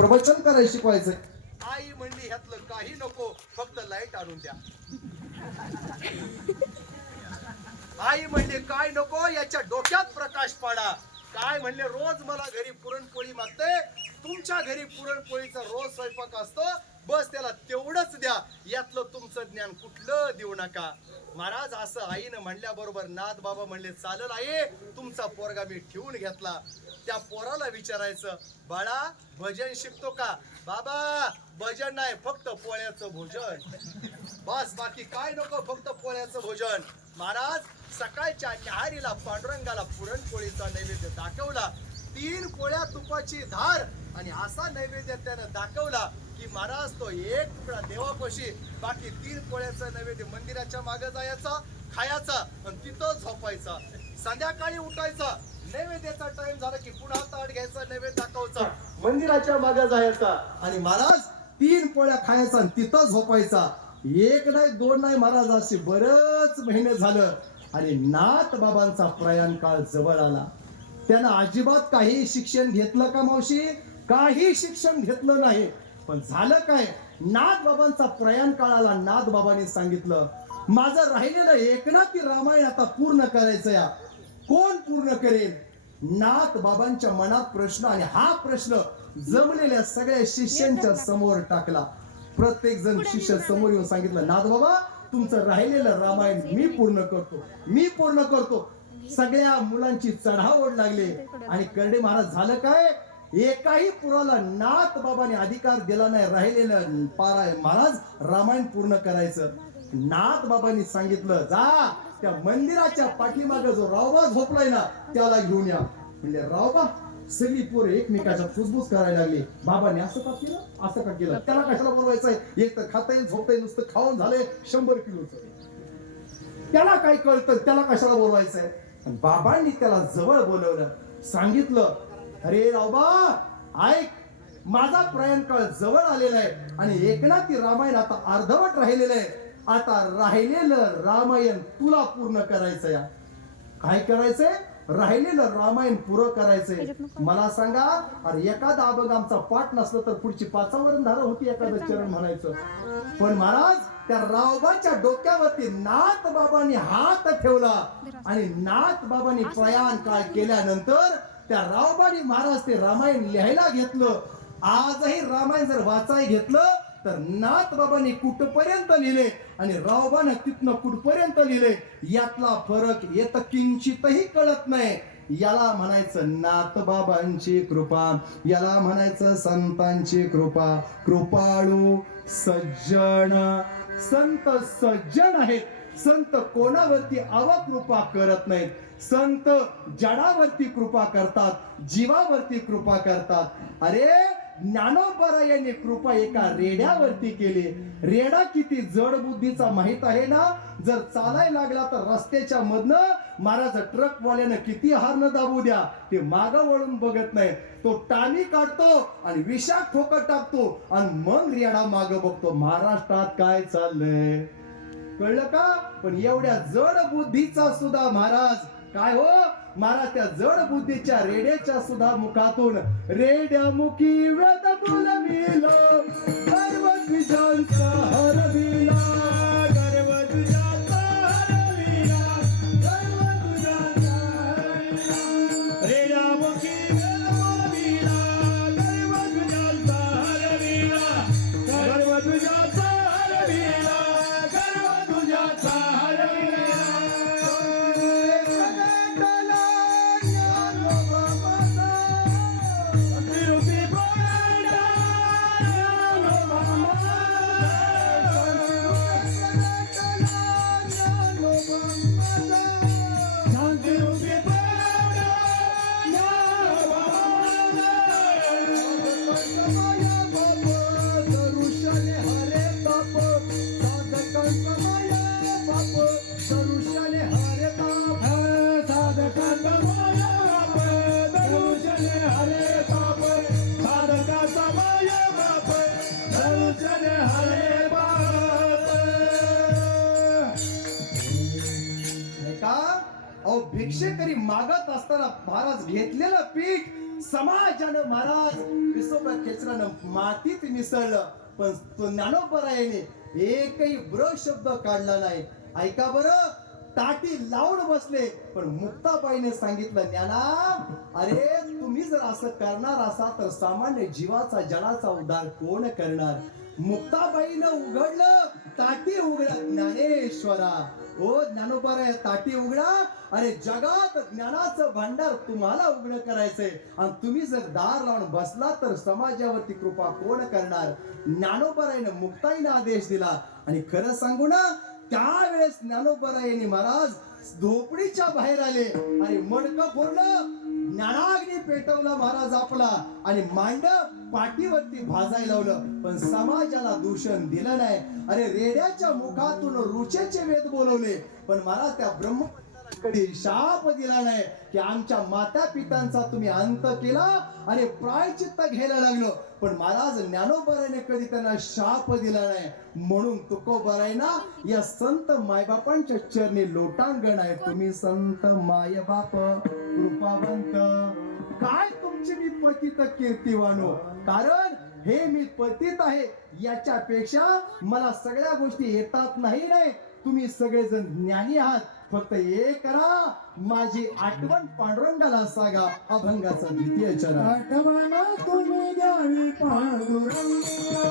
प्रवचन करायला शिकवायचं. आई म्हणली ह्यातलं काही नको फक्त लाइट आणून द्या. आई म्हणली काय नको? याच्या डोक्यात प्रकाश पाडा. काय म्हणले? रोज मला घरी पुरणपोळी मागते तुमच्या घरी पुरणपोळीचा रोज स्वयंपाक असतो. बस त्याला तेवढंच द्या. यातलं तुमचं ज्ञान कुठलं देऊ नका. महाराज असं आईनं म्हणल्याबरोबर नाथ बाबा म्हणले चालल आहे तुमचा पोरगा मी ठेवून घेतला. त्या पोराला विचारायचं बाळा भजन शिकतो का? बाबा भजन नाही फक्त पोळ्याचं भोजन. बस बाकी काय नको फक्त पोळ्याचं भोजन. महाराज सकाळच्या न्याहारीला पांडुरंगाला पुरणपोळीचा नैवेद्य दाखवला. तीन पोळ्या तुपाची धार आणि असा नैवेद्य त्यानं दाखवला की महाराज तो एक तुकडा देवापाशी बाकी तीन पोळ्याचा नैवेद्य मंदिराच्या मागे जायचा खायचा आणि तिथं झोपायचा. संध्याकाळी उठायचा. नैवेद्याचा टाइम झाला की पुन्हा ताट घ्यायचा नैवेद्य दाखवायचा. मंदिराच्या मागे जायचा. आणि महाराज तीन पोळ्या खायचा आणि तिथं झोपायचा. एक नाही दोन नाही महाराज असे बरच महिने झालं आणि नाथ बाबांचा प्रयाण काळ जवळ आला. त्यानं अजिबात काही शिक्षण घेतलं का मावशी? काही शिक्षण घेतलं नाही. पण झालं काय? नाथ बाबांचा प्रयाण काळाला नाथ बाबांनी सांगितलं माझं राहिलेलं एकनाथी रामायण आता पूर्ण करायचं या. कोण पूर्ण करेल? नाथ बाबांच्या मनात प्रश्न आणि हा प्रश्न जमलेल्या सगळ्या शिष्यांच्या समोर टाकला. प्रत्येक जण शिष्य समोर येऊन सांगितलं नाथ बाबा तुमचं राहिलेलं रामायण मी पूर्ण करतो मी पूर्ण करतो. सगळ्या मुलांची चढाओढ लागली. आणि कर्डे महाराज झालं काय? एकाही पुराला नाथ बाबाने अधिकार दिला नाही राहिलेलं पारा महाराज रामायण पूर्ण करायचं. नाथ बाबांनी सांगितलं जा त्या मंदिराच्या पाठीमागे जो रावबा झोपलाय ना त्याला घेऊन या. म्हणजे रावबा सगळी पोरं एकमेकाच्या फुसफुस करायला लागली. बाबाने असं का केलं? असं का केलं? त्याला कशाला बोलवायचंय? एक तर खाता येईल झोपता येईल नुसतं खाऊन झालंय शंभर किलोच त्याला काय कळतं? त्याला कशाला बोलवायचंय? बाबांनी त्याला जवळ बोलवलं. सांगितलं अरे रावबा ऐक माझा प्रयाण काळ जवळ आलेला आहे आणि एकनाथी रामायण आता अर्धवट राहिलेलं आहे. आता राहिलेलं रामायण तुला पूर्ण करायचं या काय करायचंय? राहिलेलं रामायण पुरं करायचंय. मला सांगा अरे एखादा अभंग आमचा पाठ नसलं तर पुढची पाचावरून धारा होती एखादं चरण म्हणायचं. पण महाराज त्या रावबाच्या डोक्यावरती नाथ बाबांनी हात ठेवला. आणि नाथ बाबांनी प्रयाण काळ केल्यानंतर त्या रावबानी महाराज ते रामायण लिहायला घेतलं. आजही रामायण जर वाचाय घेतलं तर नाथ बाबांनी कुठपर्यंत लिहिले आणि रावबानं तिथनं कुठपर्यंत लिहिले यातला फरक येत किंचितही कळत नाही. याला म्हणायचं नाथ बाबांची कृपा याला म्हणायचं संतांची कृपा. कृपाळू सज्जन संत सज्जन आहेत. संत कोणावरती अवकृपा करत नाहीत. संत जडावरती कृपा करतात जीवावरती कृपा करतात. अरे ज्ञानोपरायाने यांनी कृपा एका रेड्यावरती केली. रेडा किती जड बुद्धीचा माहीत आहे ना? जर चालायला लागला तर रस्त्याच्या मधनं महाराज ट्रकवाल्यानं किती हारण दाबू द्या. ते माग वळून बघत नाही तो टाणी काढतो आणि विषाक ठोकत टाकतो आणि मग रेडा माग बघतो. महाराष्ट्रात काय चाललंय? कळलं का? पण एवढ्या जड बुद्धीचा सुद्धा महाराज काय हो? महाराज त्या जड बुद्धीच्या रेड्याच्या सुद्धा मुखातून रेड्या मुखी वेद बोलविलो. गर्व द्विजांचा मागत असताना महाराज घेतलेलं पीठ समाजानं महाराज विसोबा खेचरानं मातीत मिसळलं. पण तो ज्ञानोपरायने एकही ब्र शब्द काढला नाही. ऐका बरं ताटी लावून बसले पण मुक्ताबाईने सांगितलं ज्ञाना अरे तुम्ही जर असं करणार असाल तर सामान्य जीवाचा जनाचा उद्धार कोण करणार? मुक्ताबाईनं उघडलं ताटी उघडा ज्ञानेश्वरा. ओ ज्ञानोबा ताटी उघडा. अरे जगात ज्ञानाचं भांडार तुम्हाला उघड करायचंय. आणि तुम्ही जर दार लावून बसला तर समाजावरती कृपा कोण करणार? ज्ञानोबराईनं मुक्ताईनं आदेश दिला. आणि खरं सांगू ना त्यावेळेस ज्ञानोबराईने महाराज झोपडीच्या बाहेर आले. आणि मडकं फोडलं. ज्ञानाग्नी पेटवला महाराज आपला आणि मांड पाठीवरती भाजायला लावलं. पण समाजाला दूषण दिलं नाही. अरे रेड्याच्या मुखातून रुचेचे वेद बोलवले. पण मला त्या ब्रह्म कधी शाप दिला नाही की आमच्या माता पितांचा तुम्ही अंत केला आणि प्रायचित्त घ्यायला लागलो. पण महाराज ज्ञानोबराने कधी त्यांना शाप दिला नाही. म्हणून तुकोबरायना या संत मायबापांच्या चरणी लोटांगण आहे. तुम्ही संत मायबाप. कृपावंत. काय तुमची मी पतित कीर्तिवानो कारण हे मी पतित आहे याच्यापेक्षा मला सगळ्या गोष्टी येतात नाही नाही तुम्ही सगळेजण ज्ञानी आहात. फक्त हे करा माझी आठवण पांडुरंगाला सांगा अभंगाचा द्वितीय चरण. आठवण तुम्ही द्यावी पांडुरंगा